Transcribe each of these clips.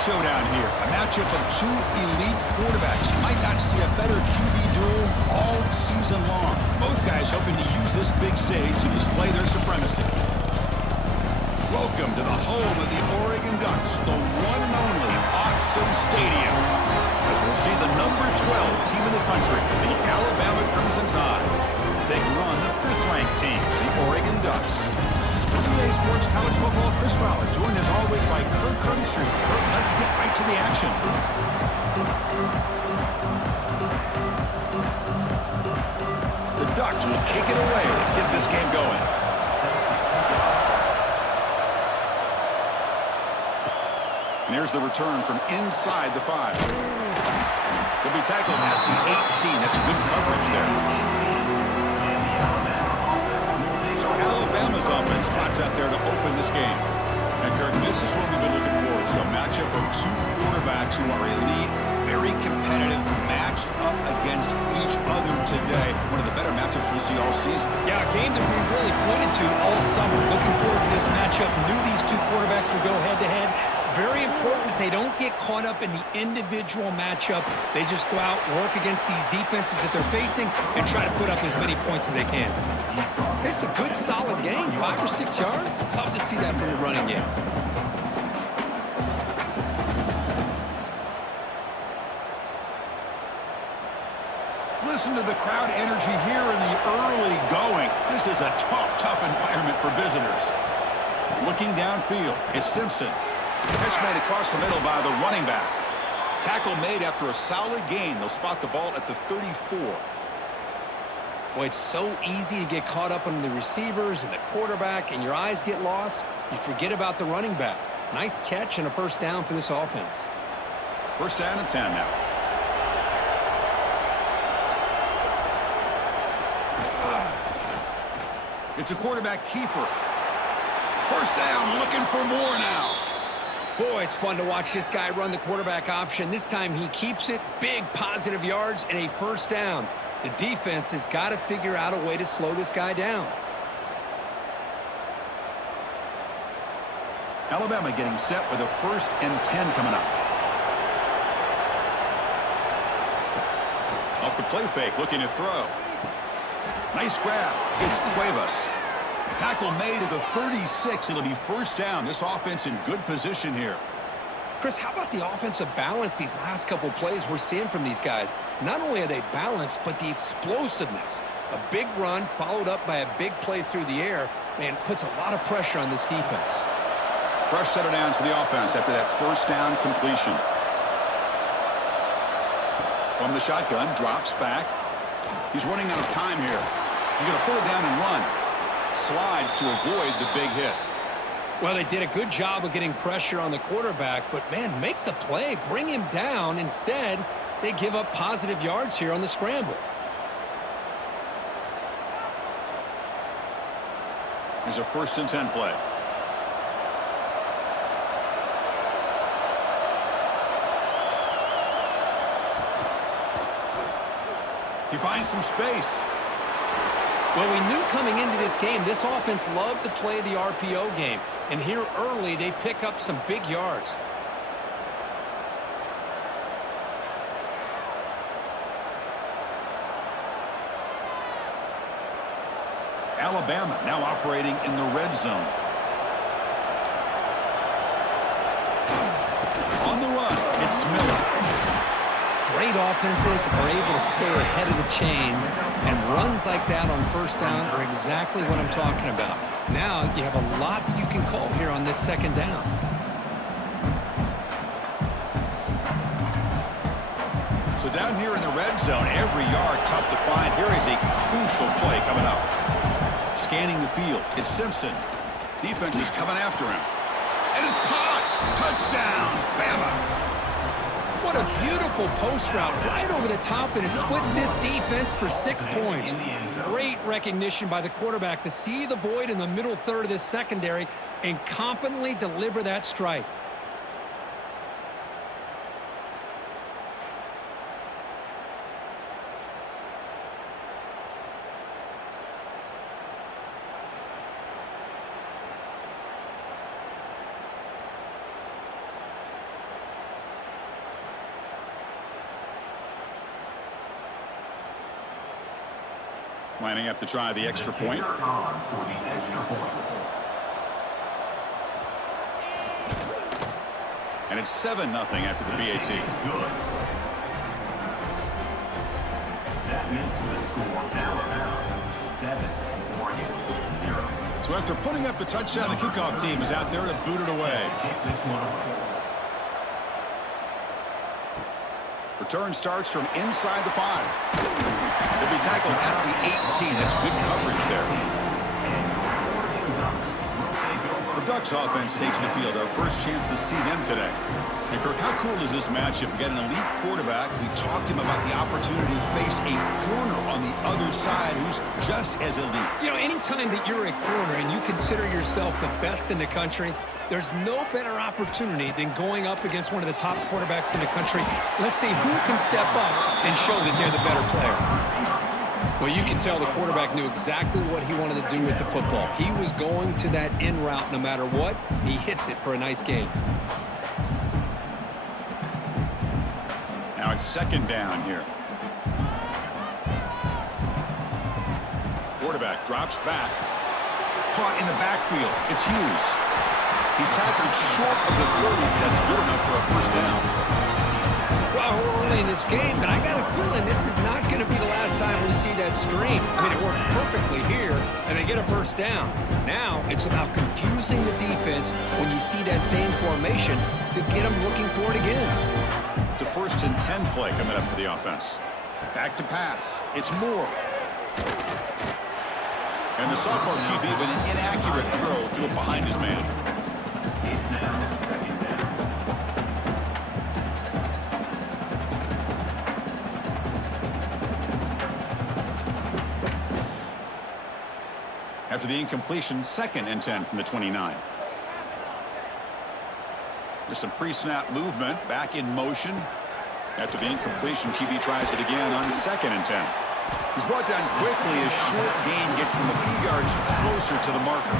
showdown here. A matchup of two elite quarterbacks. You might not see a better QB duel all season long. Both guys hoping to use this big stage to display their supremacy. Welcome to the home of the Oregon Ducks, the one and only Autzen Stadium. As we'll see the number 12 team in the country, the Alabama Crimson Tide, taking on the 5th-ranked team, the Oregon Ducks. Sports College Football, Chris Fowler, joined as always by Kirk Street. Kirk, let's get right to the action. The Ducks will kick it away to get this game going. And here's the return from inside the 5. He'll be tackled at the 18. That's good coverage there. Alabama's offense trots out there to open this game. And Kirk, this is what we've been looking forward to, a matchup of two quarterbacks who are elite, very competitive, matched up against each other today. One of the better matchups we'll see all season. Yeah, a game that we really pointed to all summer. Looking forward to this matchup. Knew these two quarterbacks would go head-to-head. Very important that they don't get caught up in the individual matchup. They just go out, work against these defenses that they're facing, and try to put up as many points as they can. It's a good, solid game. 5 or 6 yards. Love to see that from the running game. Listen to the crowd energy here in the early going. This is a tough environment for visitors. Looking downfield, it's Simpson. Catch made across the middle by the running back. Tackle made after a solid gain. They'll spot the ball at the 34. Boy, it's so easy to get caught up on the receivers and the quarterback, and your eyes get lost. You forget about the running back. Nice catch and a first down for this offense. First down and 10 now. It's a quarterback keeper. First down, looking for more now. Boy, it's fun to watch this guy run the quarterback option. This time he keeps it. Big positive yards and a first down. The defense has got to figure out a way to slow this guy down. Alabama getting set with a 1st and 10 coming up. Off the play fake, looking to throw. Nice grab. It's Cuevas. Tackle made at the 36. It'll be first down. This offense in good position here. Chris, how about the offensive balance these last couple plays we're seeing from these guys? Not only are they balanced, but the explosiveness. A big run followed up by a big play through the air, man, puts a lot of pressure on this defense. Fresh set of downs for the offense after that first down completion. From the shotgun, drops back. He's running out of time here. He's going to pull it down and run. Slides to avoid the big hit. Well, they did a good job of getting pressure on the quarterback, but, man, make the play, bring him down. Instead, they give up positive yards here on the scramble. Here's a 1st and 10 play. He finds some space. Well, we knew coming into this game, this offense loved to play the RPO game. And here early, they pick up some big yards. Alabama now operating in the red zone. On the run, it's Miller. Great offenses are able to stay ahead of the chains, and runs like that on first down are exactly what I'm talking about. Now you have a lot that you can call here on this second down. So down here in the red zone, every yard tough to find. Here is a crucial play coming up. Scanning the field, it's Simpson. Defense is coming after him. And it's caught! Touchdown, Bama! What a beautiful post route right over the top, and it splits this defense for 6 points. Great recognition by the quarterback to see the void in the middle third of this secondary and confidently deliver that strike. Lining up to try the extra point. And it's 7-0 after the PAT. That makes the score Alabama 7-0. So after putting up the touchdown, the kickoff team is out there to boot it away. Return starts from inside the 5. They'll be tackled at the 18. That's good coverage there. The Ducks offense takes the field. Our first chance to see them today. And Kirk, how cool is this matchup? We got an elite quarterback. We talked to him about the opportunity to face a corner on the other side who's just as elite. You know, anytime that you're a corner and you consider yourself the best in the country, there's no better opportunity than going up against one of the top quarterbacks in the country. Let's see who can step up and show that they're the better player. Well, you can tell the quarterback knew exactly what he wanted to do with the football. He was going to that in route no matter what. He hits it for a nice gain. Now it's 2nd down here. Quarterback drops back. Caught in the backfield. It's Hughes. He's tackled short of the 30, but that's good enough for a 1st down. Well, we're early in this game, but I got a feeling this is not going to be the last time we see that screen. I mean, it worked perfectly here, and they get a 1st down. Now it's about confusing the defense when you see that same formation to get them looking for it again. To 1st and 10 play coming up for the offense. Back to pass. It's Moore. And the sophomore QB with an inaccurate throw threw it behind his man. It's now 2nd down. After the incompletion, 2nd and 10 from the 29. There's some pre-snap movement, back in motion. After the incompletion, QB tries it again on 2nd and 10. He's brought down quickly as short gain gets them a few yards closer to the marker.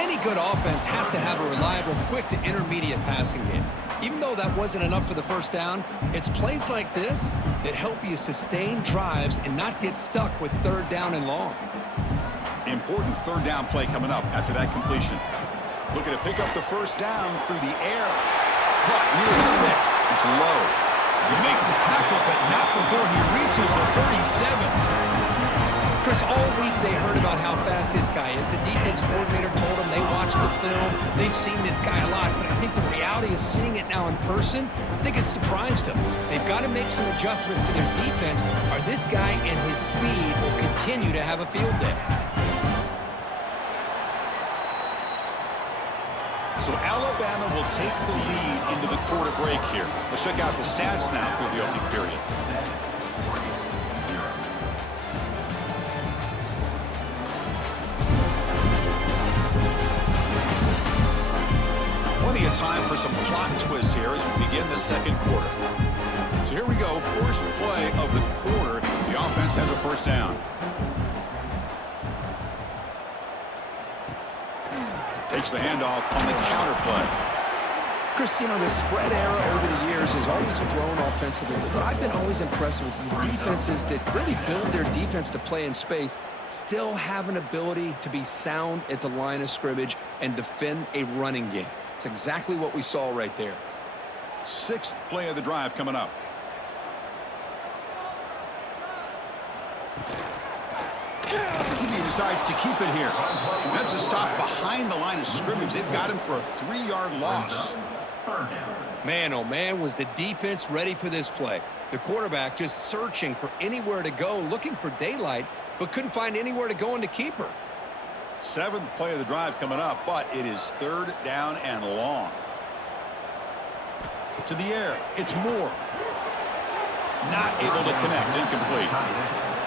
Any good offense has to have a reliable, quick to intermediate passing game. Even though that wasn't enough for the 1st down, it's plays like this that help you sustain drives and not get stuck with 3rd down and long. Important 3rd down play coming up after that completion. Looking to pick up the 1st down through the air. Caught near the sticks. It's low. You make the tackle, but not before he reaches the 37. Chris, all week they heard about how fast this guy is. The defense coordinator told them they watched the film. They've seen this guy a lot, but I think the reality is seeing it now in person, I think it's surprised them. They've got to make some adjustments to their defense, or this guy and his speed will continue to have a field day. So Alabama will take the lead into the quarter break here. Let's check out the stats now for the opening period. Plenty of time for some plot twists here as we begin the 2nd quarter. So here we go, first play of the quarter. The offense has a 1st down. Takes the handoff on the counter play. Chris, you know, the spread era over the years has always grown offensively, but I've been always impressed with defenses that really build their defense to play in space, still have an ability to be sound at the line of scrimmage and defend a running game. It's exactly what we saw right there. 6th play of the drive coming up. He decides to keep it here. That's a stop behind the line of scrimmage. They've got him for a 3-yard loss. Man, oh man, was the defense ready for this play. The quarterback just searching for anywhere to go, looking for daylight, but couldn't find anywhere to go in the keeper. 7th play of the drive coming up, but it is 3rd down and long. To the air, it's Moore. Not able to connect, incomplete.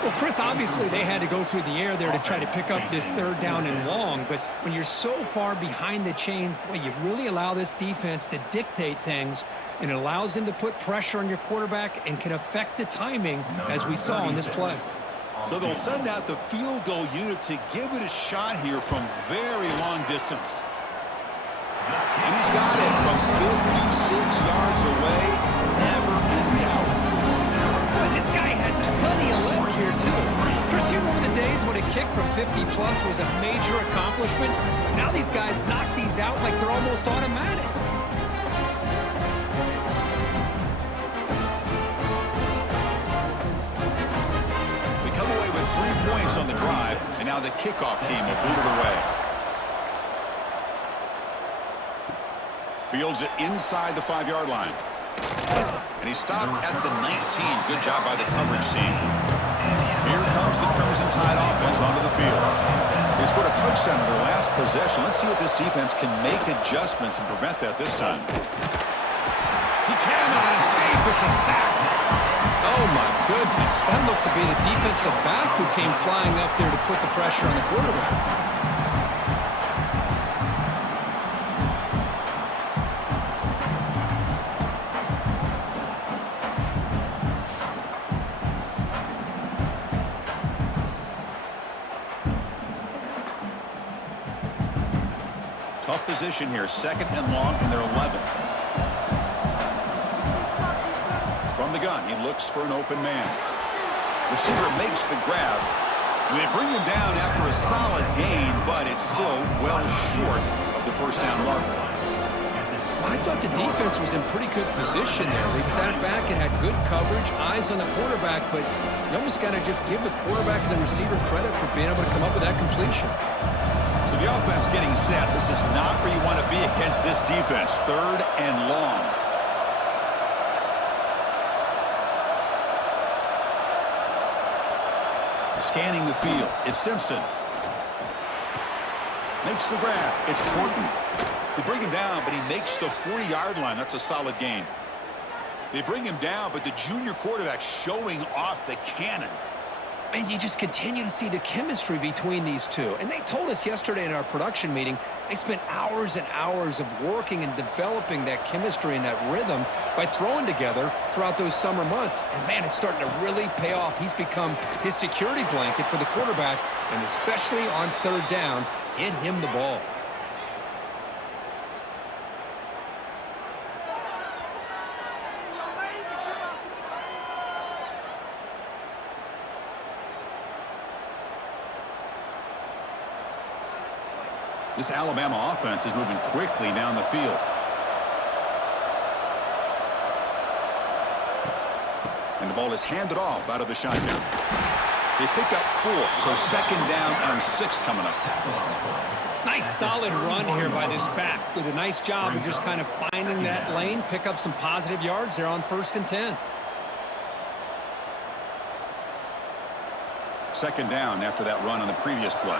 Well, Chris, obviously they had to go through the air there to try to pick up this 3rd down and long, but when you're so far behind the chains, boy, you really allow this defense to dictate things, and it allows them to put pressure on your quarterback and can affect the timing, as we saw in this play. So they'll send out the field goal unit to give it a shot here from very long distance. And he's got it from 56 yards away, never in doubt. Boy, this guy had plenty of leg here, too. Chris, you from 50-plus was a major accomplishment. Now these guys knock these out like they're almost automatic. We come away with 3 points on the drive, and now the kickoff team will boot it away. Fields it inside the 5-yard line. And he stopped at the 19. Good job by the coverage team. Here comes the Crimson Tide offense onto the field. They scored a touchdown in their last possession. Let's see if this defense can make adjustments and prevent that this time. He cannot escape. It's a sack. Oh, my goodness. That looked to be the defensive back who came flying up there to put the pressure on the quarterback. Tough position here, 2nd and long from their 11. From the gun, he looks for an open man. Receiver makes the grab. And they bring him down after a solid gain, but it's still well short of the first down marker. I thought the defense was in pretty good position there. They sat back and had good coverage, eyes on the quarterback, but you almost got to just give the quarterback and the receiver credit for being able to come up with that completion. So the offense getting set. This is not where you want to be against this defense. 3rd and long. Scanning the field. It's Simpson. Makes the grab. It's Porton. They bring him down, but he makes the 40-yard line. That's a solid gain. They bring him down, but the junior quarterback showing off the cannon. And you just continue to see the chemistry between these two. And they told us yesterday in our production meeting, they spent hours and hours of working and developing that chemistry and that rhythm by throwing together throughout those summer months. And, man, it's starting to really pay off. He's become his security blanket for the quarterback, and especially on 3rd down, get him the ball. This Alabama offense is moving quickly down the field. And the ball is handed off out of the shotgun. They pick up 4, so 2nd down and 6 coming up. Nice solid run here by this back. Did a nice job of just kind of finding that lane, pick up some positive yards there on 1st and 10. 2nd down after that run on the previous play.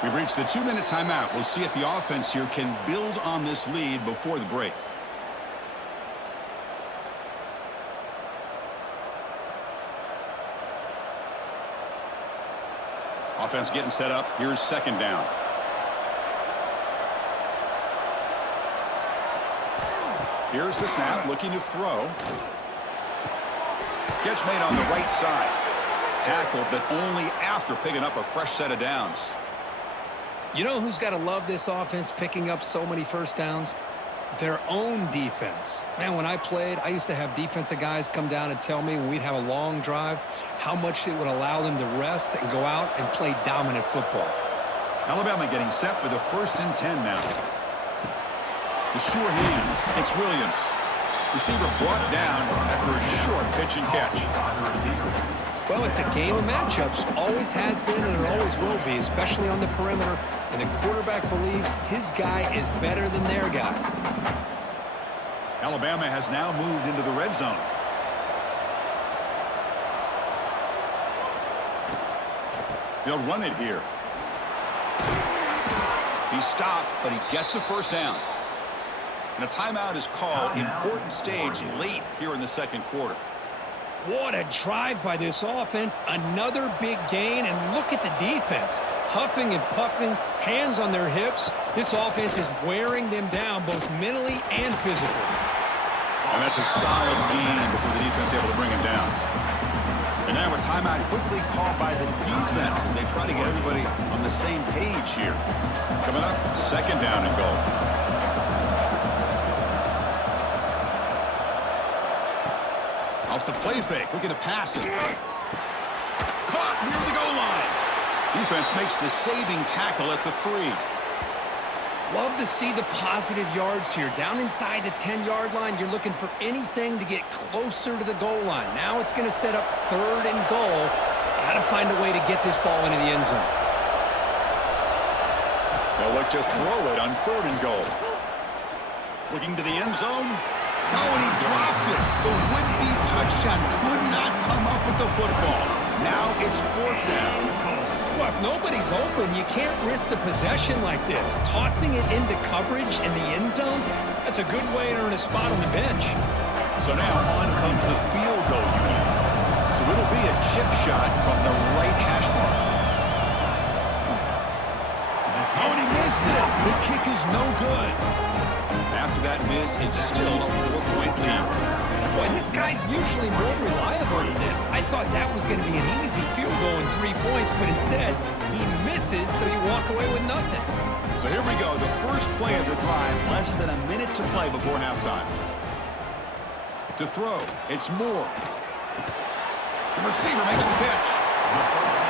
We've reached the 2-minute timeout. We'll see if the offense here can build on this lead before the break. Offense getting set up. Here's 2nd down. Here's the snap, looking to throw. Catch made on the right side. Tackled, but only after picking up a fresh set of downs. You know who's got to love this offense picking up so many first downs? Their own defense. Man, when I played, I used to have defensive guys come down and tell me when we'd have a long drive how much it would allow them to rest and go out and play dominant football. Alabama getting set with a 1st and 10 now. The sure hands. It's Williams. Receiver brought down after a short pitch and catch. Well, it's a game of matchups. Always has been and it always will be, especially on the perimeter. And the quarterback believes his guy is better than their guy. Alabama has now moved into the red zone. They'll run it here. He stopped, but he gets a 1st down. And a timeout is called. Important stage late here in the 2nd quarter. What a drive by this offense. Another big gain, and look at the defense. Huffing and puffing, hands on their hips. This offense is wearing them down both mentally and physically. And that's a solid gain before the defense able to bring him down. And now a timeout quickly called by the defense as they try to get everybody on the same page here. Coming up, 2nd down and goal. Off the play fake, looking to pass it. near the goal line. Defense makes the saving tackle at the 3. Love to see the positive yards here. Down inside the 10-yard line, you're looking for anything to get closer to the goal line. Now it's going to set up 3rd and goal. Got to find a way to get this ball into the end zone. They'll look to throw it on 3rd and goal. Looking to the end zone. Oh, and he dropped it. The would-be touchdown could not come up with the football. Now it's 4th down. Well, if nobody's open, you can't risk the possession like this. Tossing it into coverage in the end zone, that's a good way to earn a spot on the bench. So now on comes the field goal unit. So it'll be a chip shot from the right hash mark. Oh, and he missed it. The kick is no good. After that miss, it's still a 4-point lead. Boy, this guy's usually more reliable than this. I thought that was going to be an easy field goal and 3 points, but instead, he misses, so you walk away with nothing. So here we go, the first play of the drive, less than a minute to play before halftime. To throw, it's Moore. The receiver makes the catch.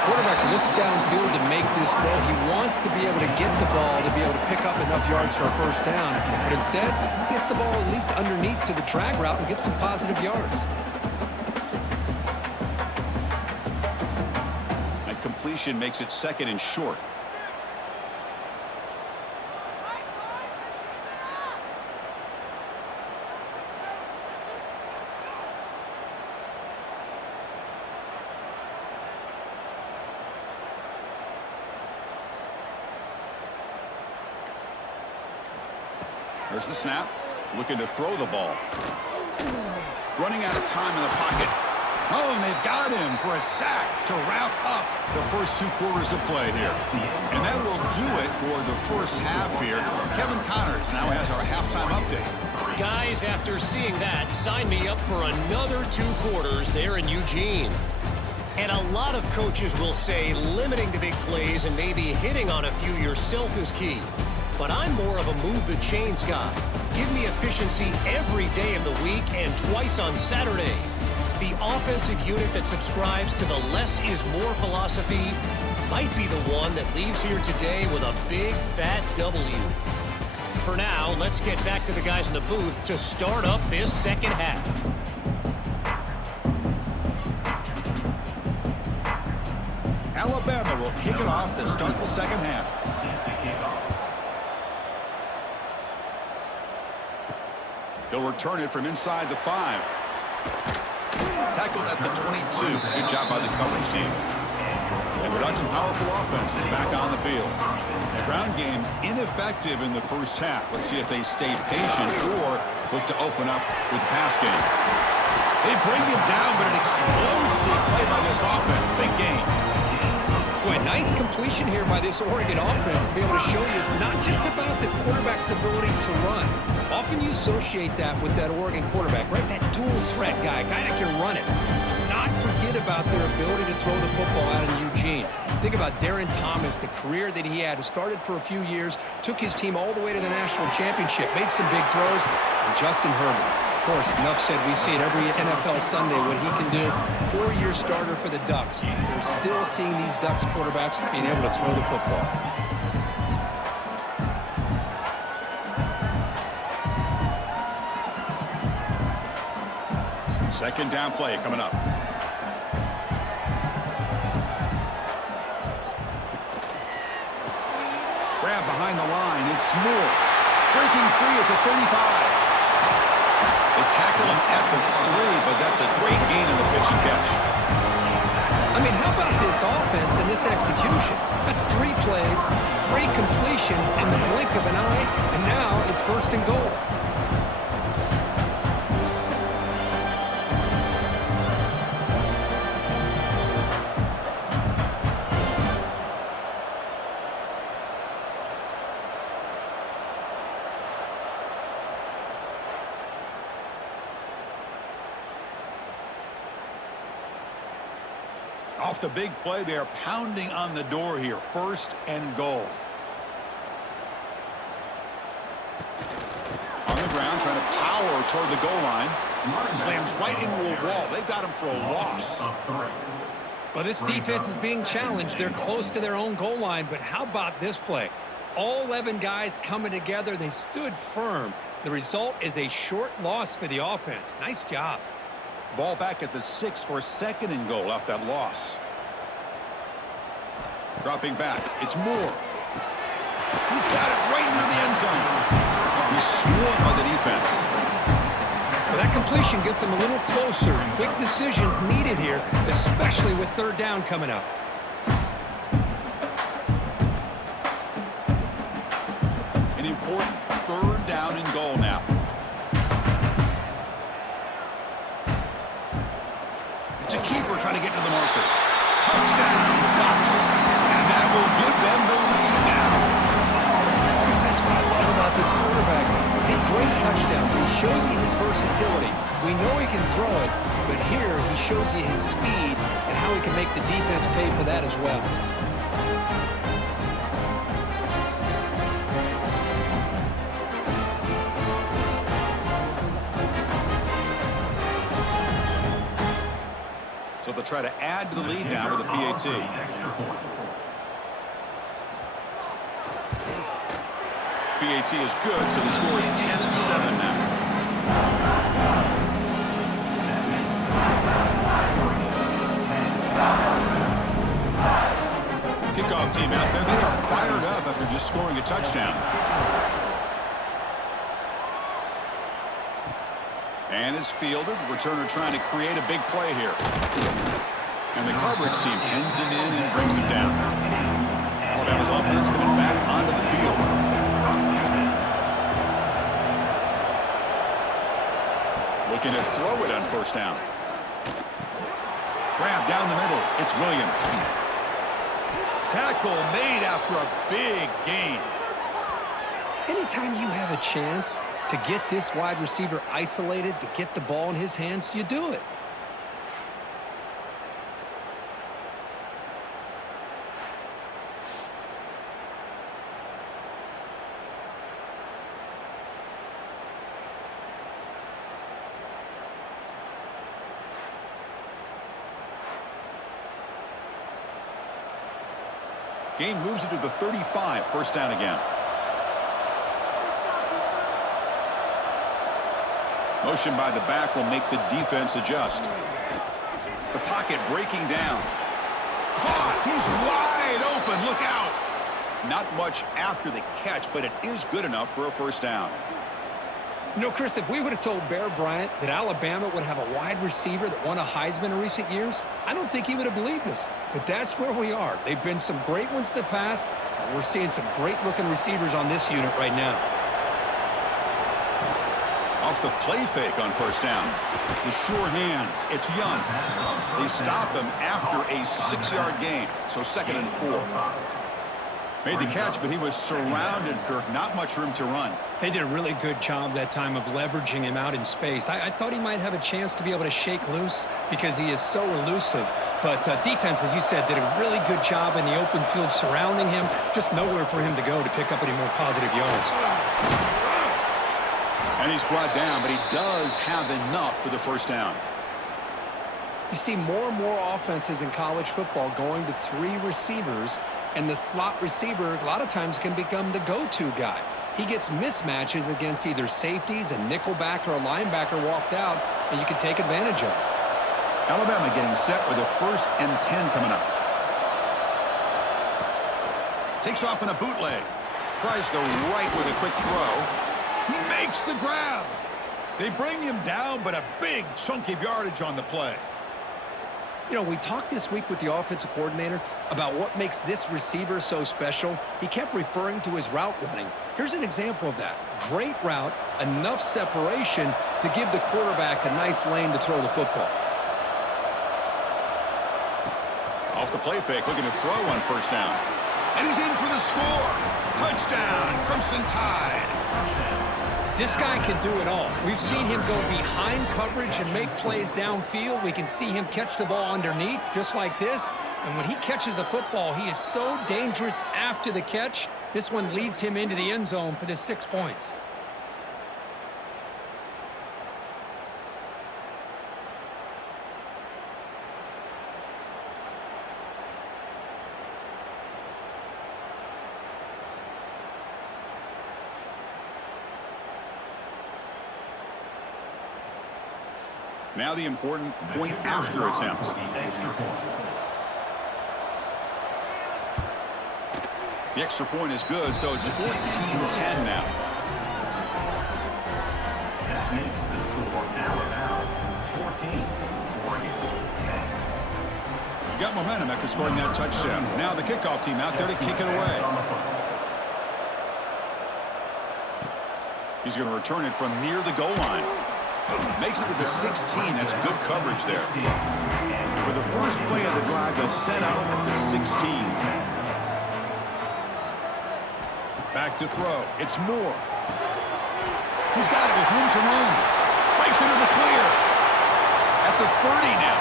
Quarterback looks downfield to make this throw. He wants to be able to get the ball to be able to pick up enough yards for a first down. But instead, he gets the ball at least underneath to the drag route and gets some positive yards. That completion makes it 2nd and short. There's the snap. Looking to throw the ball. Running out of time in the pocket. Oh, and they've got him for a sack to wrap up the first 2 quarters of play here. And that will do it for the first half here. Kevin Connors now has our halftime update. Guys, after seeing that, sign me up for another 2 quarters there in Eugene. And a lot of coaches will say limiting the big plays and maybe hitting on a few yourself is key. But I'm more of a move the chains guy. Give me efficiency every day of the week and twice on Saturday. The offensive unit that subscribes to the less is more philosophy might be the one that leaves here today with a big fat W. For now, let's get back to the guys in the booth to start up this second half. Alabama will kick it off to start the second half. He'll return it from inside the 5. Tackled at the 22. Good job by the coverage team. And production powerful offense is back on the field. The ground game ineffective in the first half. Let's see if they stay patient or look to open up with the pass game. They bring him down, but an explosive play by this offense. Big game. Boy, nice completion here by this Oregon offense to be able to show you it's not just about the quarterback's ability to run. Often you associate that with that Oregon quarterback, right? That dual threat guy that can run it. Not forget about their ability to throw the football out in Eugene. Think about Darren Thomas, the career that he had. Started for a few years, took his team all the way to the national championship, made some big throws, and Justin Herbert. Of course, enough said, we see it every NFL Sunday what he can do. 4-year starter for the Ducks. We're still seeing these Ducks quarterbacks being able to throw the football. Second down play coming up. Grab behind the line. It's Moore. Breaking free at the 35. They tackle him at the 3, but that's a great gain in the pitch and catch. I mean, how about this offense and this execution? That's 3 plays, 3 completions in the blink of an eye, and now it's 1st and goal. Off the big play, they are pounding on the door here. 1st and goal. On the ground, trying to power toward the goal line. Slams right into a wall. They've got him for a loss. Well, this defense is being challenged. They're close to their own goal line, but how about this play? All 11 guys coming together. They stood firm. The result is a short loss for the offense. Nice job. Ball back at the 6 for second and goal off that loss. Dropping back. It's Moore. He's got it right near the end zone. He's swarmed by the defense. Well, that completion gets him a little closer. Quick decisions needed here, especially with third down coming up. An important third down and goal now. It's a keeper trying to get to the marker. Touchdown, Ducks. And that will give them the lead now. Because that's what I love about this quarterback. It's a great touchdown. He shows you his versatility. We know he can throw it, but here he shows you his speed and how he can make the defense pay for that as well. So they'll try to add to the lead now with a PAT. PAT is good, so the score is 10-7 now. Kickoff team out there. They are fired up after just scoring a touchdown. And it's fielded. Returner trying to create a big play here. And the coverage team pins him in and brings him down. Alabama's offense coming back onto the field. Looking to throw it on first down. Grab down the middle. It's Williams. Tackle made after a big gain. Anytime you have a chance to get this wide receiver isolated, to get the ball in his hands, you do it. Gain moves it to the 35. First down again. Motion by the back will make the defense adjust. The pocket breaking down. Caught. He's wide open. Look out. Not much after the catch, but it is good enough for a first down. You know, Chris, if we would have told Bear Bryant that Alabama would have a wide receiver that won a Heisman in recent years, I don't think he would have believed us. But that's where we are. They've been some great ones in the past, and we're seeing some great-looking receivers on this unit right now. Off the play fake on first down. The sure hands. It's Young. They stop him after a 6-yard gain, so 2nd and 4. Made the catch, but he was surrounded, Kirk. Not much room to run. They did a really good job that time of leveraging him out in space. I thought he might have a chance to be able to shake loose because he is so elusive. But defense, as you said, did a really good job in the open field surrounding him. Just nowhere for him to go to pick up any more positive yards. And he's brought down, but he does have enough for the first down. You see more and more offenses in college football going to 3 receivers, and the slot receiver a lot of times can become the go-to guy. He gets mismatches against either safeties, a nickelbacker, or a linebacker walked out, and you can take advantage of it. Alabama getting set with a 1st and 10 coming up. Takes off in a bootleg. Tries the right with a quick throw. He makes the grab. They bring him down, but a big chunk of yardage on the play. You know, we talked this week with the offensive coordinator about what makes this receiver so special. He kept referring to his route running. Here's an example of that. Great route, enough separation to give the quarterback a nice lane to throw the football. Off the play fake, looking to throw on first down. And he's in for the score. Touchdown, Crimson Tide. This guy can do it all. We've seen him go behind coverage and make plays downfield. We can see him catch the ball underneath, just like this. And when he catches a football, he is so dangerous after the catch. This one leads him into the end zone for the 6 points. Now the important point after attempt. For the extra point. The extra point is good, so it's 14-10 now. That makes the score now about 14, Oregon 10. You got momentum after scoring that touchdown. Now the kickoff team out there to kick it away. He's going to return it from near the goal line. Makes it to the 16. That's good coverage there. For the first play of the drive, they'll set out at the 16. Back to throw. It's Moore. He's got it with room to run. Breaks into the clear. At the 30 now.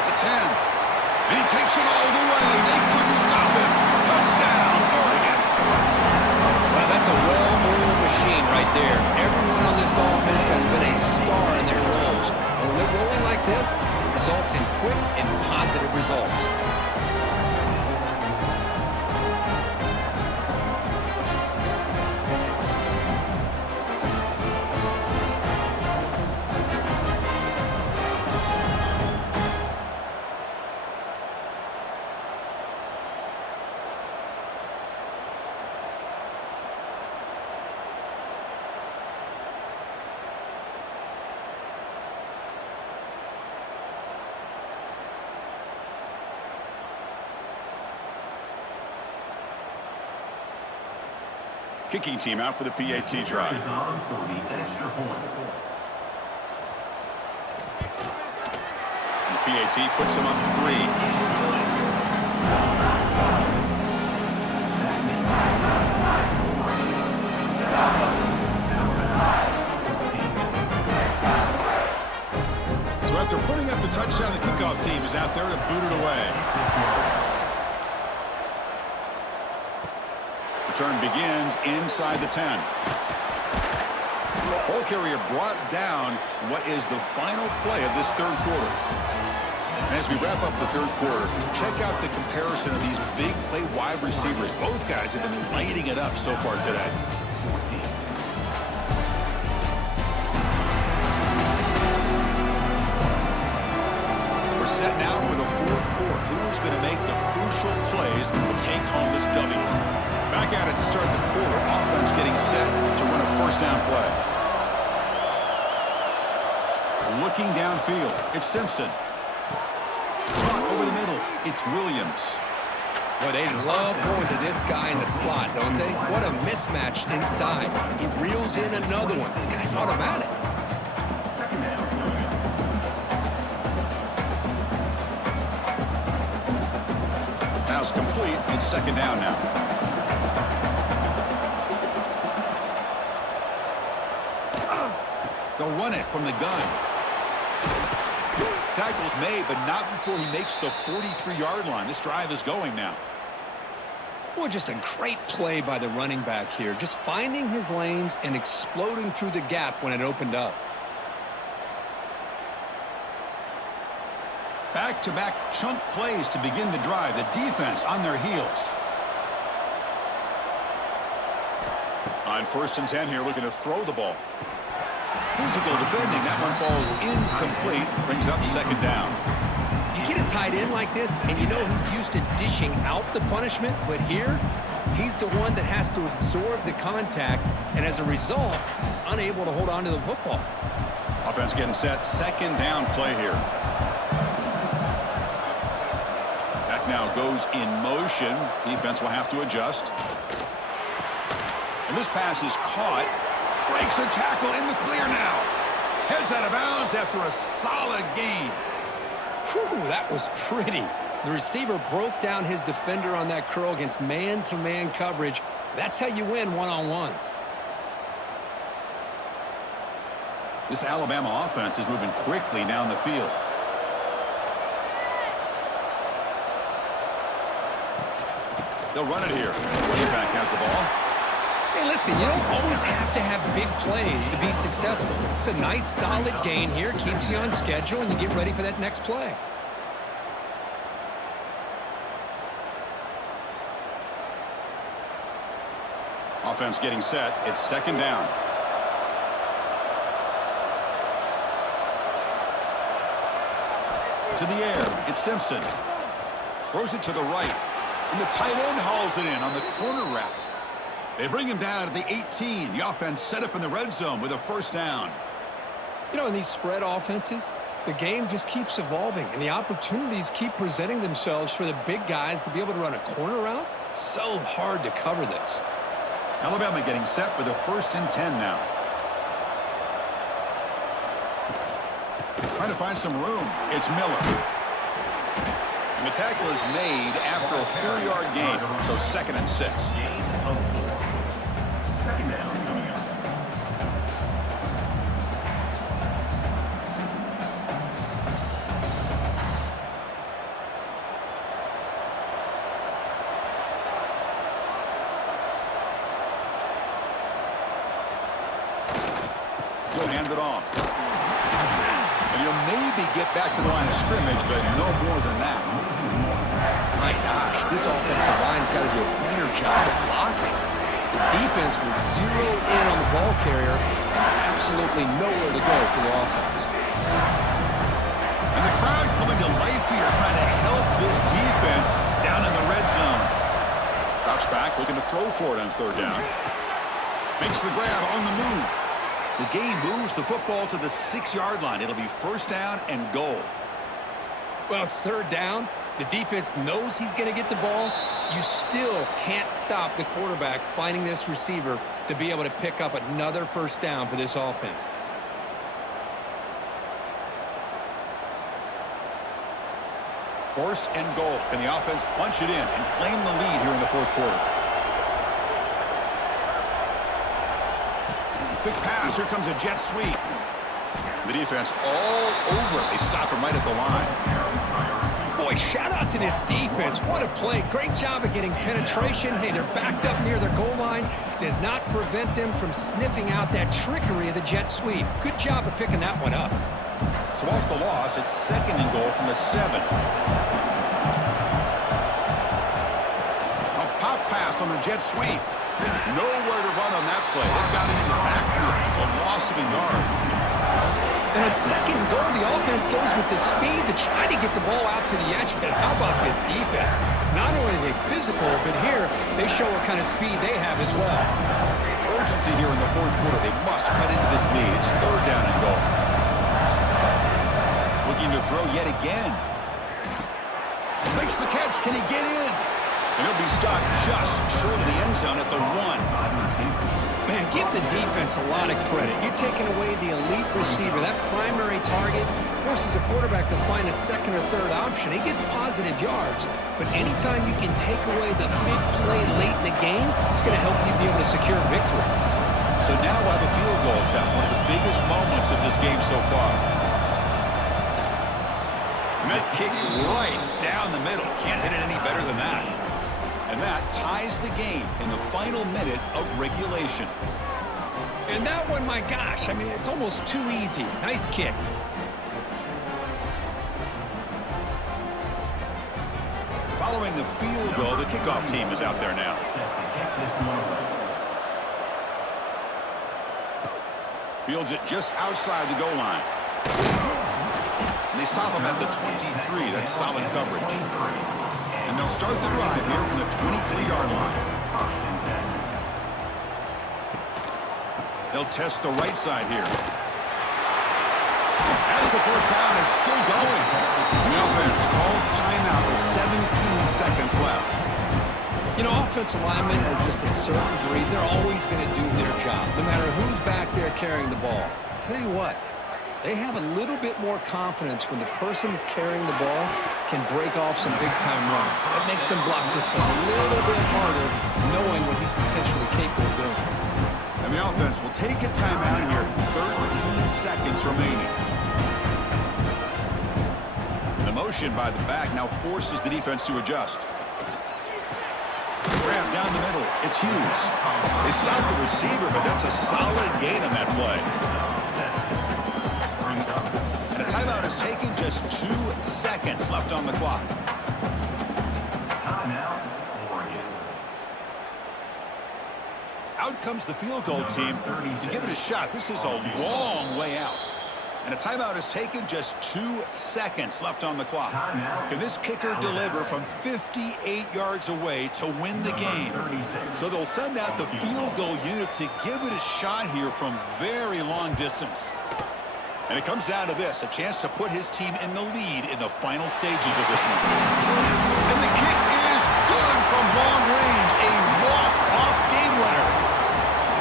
At the 10. And he takes it all the way. They couldn't stop him. Touchdown, Oregon. Well, that's a well-oiled machine right there. Everyone on this offense has been a star in their roles. And when they're rolling like this, it results in quick and positive results. Kicking team out for the PAT try. Is on for the extra point. The PAT puts him up 3. So after putting up the touchdown, the kickoff team is out there to boot it away. Return begins inside the 10. Ball carrier brought down what is the final play of this third quarter. And as we wrap up the third quarter, check out the comparison of these big play wide receivers. Both guys have been lighting it up so far today. We're set now for the fourth quarter. Who's going to make the crucial plays to take home this W? Back at it to start the quarter. Offense getting set to run a first down play. Looking downfield. It's Simpson. Caught over the middle. It's Williams. Boy, they love going to this guy in the slot, don't they? What a mismatch inside. He reels in another one. This guy's automatic. Second down. Pass complete. It's second down now. They'll run it from the gun. Tackle's made, but not before he makes the 43-yard line. This drive is going now. Boy, just a great play by the running back here. Just finding his lanes and exploding through the gap when it opened up. Back-to-back chunk plays to begin the drive. The defense on their heels. On 1st and 10 here, looking to throw the ball. Physical defending. That one falls incomplete. Brings up second down. You get a tight end like this, and you know he's used to dishing out the punishment, but here, he's the one that has to absorb the contact, and as a result, he's unable to hold on to the football. Offense getting set. Second down play here. Back now goes in motion. Defense will have to adjust. And this pass is caught. Breaks a tackle in the clear now. Heads out of bounds after a solid gain. Whew, that was pretty. The receiver broke down his defender on that curl against man-to-man coverage. That's how you win one-on-ones. This Alabama offense is moving quickly down the field. They'll run it here. Running back has the ball. Hey, listen, you don't always have to have big plays to be successful. It's a nice, solid gain here. Keeps you on schedule, and you get ready for that next play. Offense getting set. It's second down. To the air, it's Simpson. Throws it to the right. And the tight end hauls it in on the corner route. They bring him down to the 18. The offense set up in the red zone with a first down. You know, in these spread offenses, the game just keeps evolving, and the opportunities keep presenting themselves for the big guys to be able to run a corner route. So hard to cover this. Alabama getting set with a 1st and 10 now. Trying to find some room. It's Miller. And the tackle is made after a 4-yard gain, so 2nd and 6. Second down coming up. He'll hand it off. And he'll maybe get back to the line of scrimmage, but no more than that. My gosh, this offensive line's got to do a better job of blocking. The defense was zeroed in on the ball carrier and absolutely nowhere to go for the offense. And the crowd coming to life here, trying to help this defense down in the red zone. Drops back, looking to throw for it on 3rd down. Makes the grab on the move. The game moves the football to the 6-yard line. It'll be 1st down and goal. Well, it's 3rd down. The defense knows he's going to get the ball. You still can't stop the quarterback finding this receiver to be able to pick up another 1st down for this offense. First and goal. Can the offense punch it in and claim the lead here in the 4th quarter? Quick pass. Here comes a jet sweep. The defense all over it. They stop him right at the line. Boy, shout out to this defense. What a play. Great job of getting penetration. Hey, they're backed up near their goal line. Does not prevent them from sniffing out that trickery of the jet sweep. Good job of picking that one up. So off the loss, it's 2nd and goal from the 7. A pop pass on the jet sweep. Nowhere to run on that play. They've got him in the backfield. It's a loss of a yard. And at 2nd and goal, the offense goes with the speed to try to get the ball out to the edge. But how about this defense? Not only are they physical, but here they show what kind of speed they have as well. Urgency here in the 4th quarter. They must cut into this lead. It's 3rd down and goal. Looking to throw yet again. Makes the catch. Can he get in? And he'll be stopped just short of the end zone at the 1. Man, give the defense a lot of credit. You're taking away the elite receiver. That primary target forces the quarterback to find a 2nd or 3rd option. He gets positive yards, but anytime you can take away the big play late in the game, it's going to help you be able to secure victory. So now we'll have a field goal attempt, one of the biggest moments of this game so far. And that kick right down the middle. Can't hit it any better than that. And that ties the game in the final minute of regulation. And that one, my gosh, I mean, it's almost too easy. Nice kick. Following the field goal, the kickoff team is out there now. Fields it just outside the goal line. And they stop him at the 23. That's solid coverage. And they'll start the drive here from the 23-yard line. They'll test the right side here. As the first down is still going. The offense calls timeout with 17 seconds left. You know, offensive linemen are just a certain breed. They're always going to do their job, no matter who's back there carrying the ball. I'll tell you what, they have a little bit more confidence when the person that's carrying the ball can break off some big-time runs. That makes them block just a little bit harder, knowing what he's potentially capable of doing. And the offense will take a timeout here. 13 seconds remaining. The motion by the back now forces the defense to adjust. Grab down the middle. It's Hughes. They stop the receiver, but that's a solid gain on that play. And a timeout is taken. Just 2 seconds left on the clock. Timeout, Oregon. Out comes the field goal team to give it a shot. This is a long way out. And a timeout is taken, just 2 seconds left on the clock. Can this kicker deliver from 58 yards away to win the game? So they'll send out the field goal unit to give it a shot here from very long distance. And it comes down to this, a chance to put his team in the lead in the final stages of this one. And the kick is good from long range, a walk-off game winner.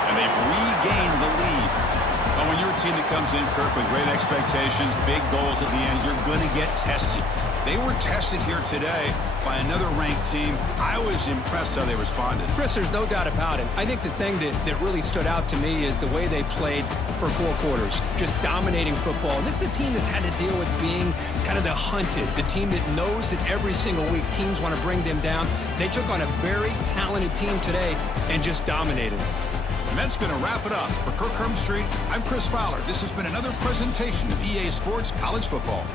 And they've regained the lead. Well, when you're a team that comes in, Kirk, with great expectations, big goals at the end, you're going to get tested. They were tested here today by another ranked team. I was impressed how they responded. Chris, there's no doubt about it. I think the thing that really stood out to me is the way they played for 4 quarters, just dominating football. And this is a team that's had to deal with being kind of the hunted, the team that knows that every single week teams want to bring them down. They took on a very talented team today and just dominated. And that's going to wrap it up. For Kirk Street, I'm Chris Fowler. This has been another presentation of EA Sports College Football.